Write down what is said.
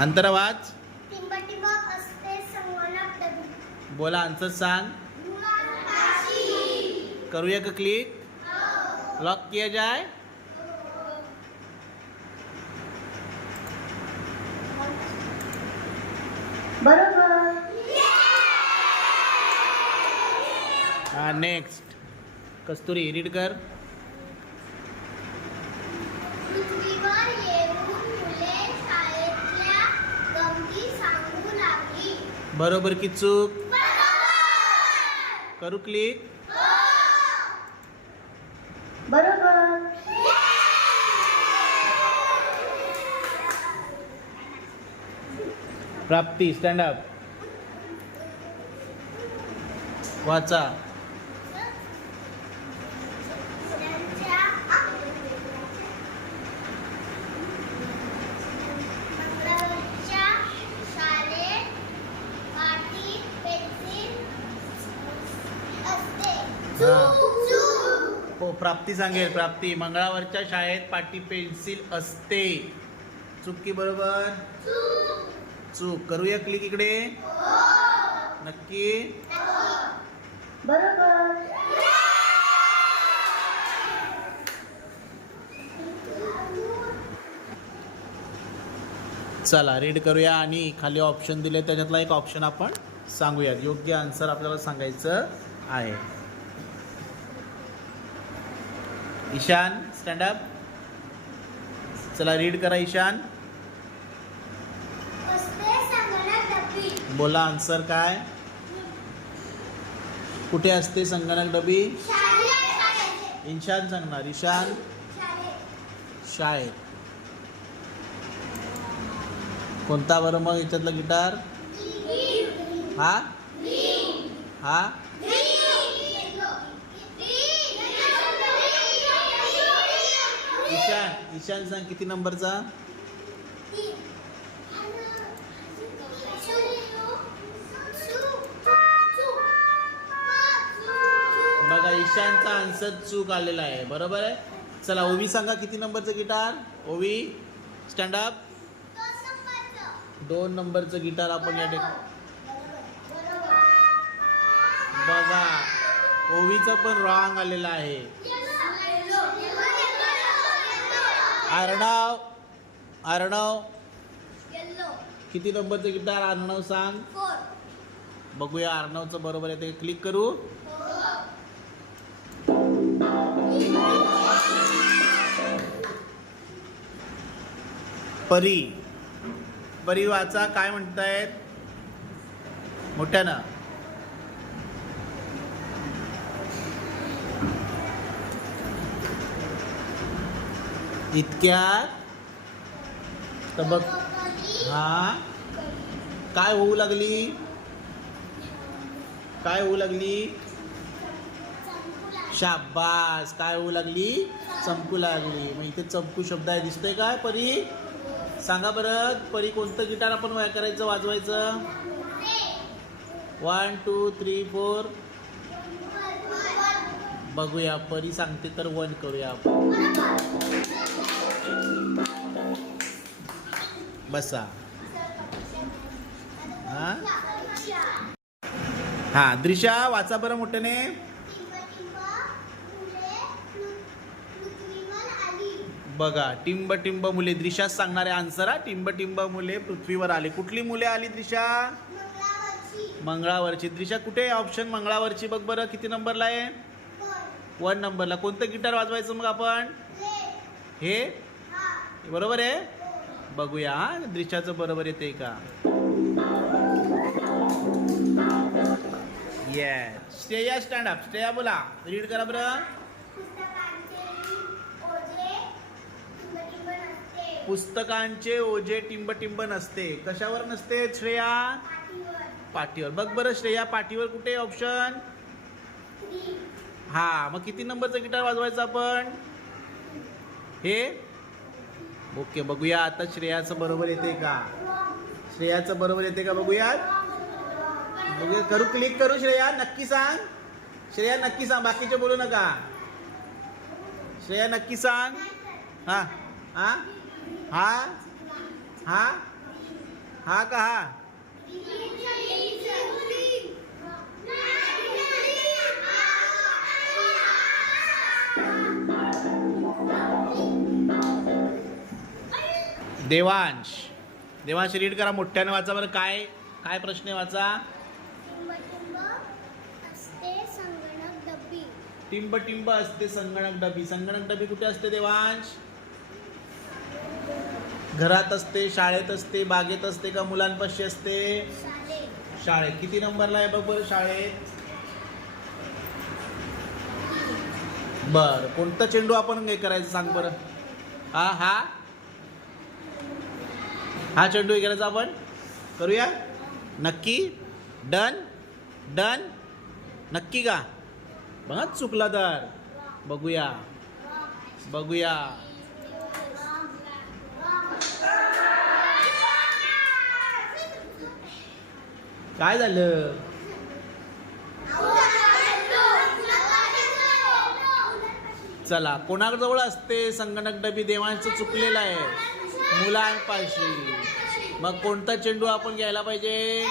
अंतरवाच बोला आन्सर सांग. करूया का क्लिक? लॉक किया जाए. बरोबर. नेक्स्ट कस्तुरी रीड कर. बरोबर की चूक? करू क्लिक? बरोबर. प्राप्ती स्टँड अप. वाचा. हो प्राप्ती सांगेल. प्राप्ती मंगळावरच्या शाळेत पाटी पेन्सिल असते. चूक की बरोबर? चूक. करूया क्लिक इकडे? नक्की? बरोबर. चला रीड करूया आणि खाली ऑप्शन दिले त्याच्यातला एक ऑप्शन आपण सांगूयात. योग्य आन्सर आपल्याला सांगायचं आहे. Ishan stand up. चला रीड करा ईशान. बोला आन्सर काय? कुठे असते संगणक डबी? ईशान सांगणार. ईशान शाळेत. कोणता बरं मग याच्यातला गिटार? हा हा ईशान. ईशान सांग किती नंबरचा? बघा ईशानचा आन्सर चूक आलेला आहे. बरोबर आहे. चला ओवी सांगा किती नंबरचं गिटार? ओवी स्टँड अप. 2 नंबरचं गिटार आपण या बघा ओवीचं पण रॉंग आलेलं आहे. अर्णव अर्णव किती नंबरचं गिटार? अर्णव सांग. बघूया अर्णवचं बरोबर आहे ते. क्लिक करू. परी. परी वाचा. काय म्हणतायत मोठ्यानं? इतक्यात तर बघ. हा काय होऊ लागली? काय होऊ लागली? शाबास. काय होऊ लागली? चमकू लागली. मग इथे चमकू शब्द आहे. दिसतोय काय परी? सांगा बरं परी कोणतं गिटार आपण करायचं वाजवायचं? 1 2 3 4. बघूया परी सांगते तर 1 करूया आपण. बसा. हा द्रिशा वाचा बरं मोठ्याने. बघा टिंब टिंब मुले. द्रिशाच सांगणारे आन्सर. हा टिंब टिंब मुले पृथ्वीवर आले. कुठली मुले आली द्रिशा? मंगळावरची. द्रिशा कुठे आहे ऑप्शन मंगळावरची? बघ बरं किती नंबरला आहे? 1 नंबरला. कोणतं गिटार वाजवायचं मग आपण? हे बरोबर आहे. बघूया हा द्रिशाचं बरोबर येते का. Yes. Shreya stand up. Shreya बोला, रीड करा बरं. पुस्तकांचे ओझे टिंब नसते. कशावर नसते श्रेया? पाठीवर. बघ बरं श्रेया, पाठीवर कुठे ऑप्शन? हा, मग किती नंबरचं गिटार वाजवायचं आपण? हे. ओके, बघूया आता श्रेयाचं बरोबर येते का. श्रेयाचं बरोबर येते का बघूया. बघूया, करू क्लिक करू. श्रेया नक्की सांग. श्रेया नक्की सांग, बाकीचे बोलू नका. श्रेया नक्की सांग. हा हा हा हा हा का हा. देवांश. देवांश रीड करा, मोठ्याने वाचा बरं. काय काय प्रश्न आहे वाचा. टिंब टिंब असते संगणक डबी. संगणक डबी कुठे असते देवांश? घरात असते, शाळेत असते, बागेत असते का मुलांपाशी असते? शाळेत. किती नंबरला आहे बघ बरं शाळेत? बर, कोणता चेंडू आपण हे करायचं सांग बरं. हा हा हा चेंडू हे करायचा आपण. करूया नक्की. Done done. नक्की का? बघा चुकला तर. बघूया बघूया. काय झालं? चला, कोणाजवळ असते संगणक डबी? देवांचं चुकलेलं आहे, मुलांपाशी. मग कोणता चेंडू आपण घ्यायला पाहिजे?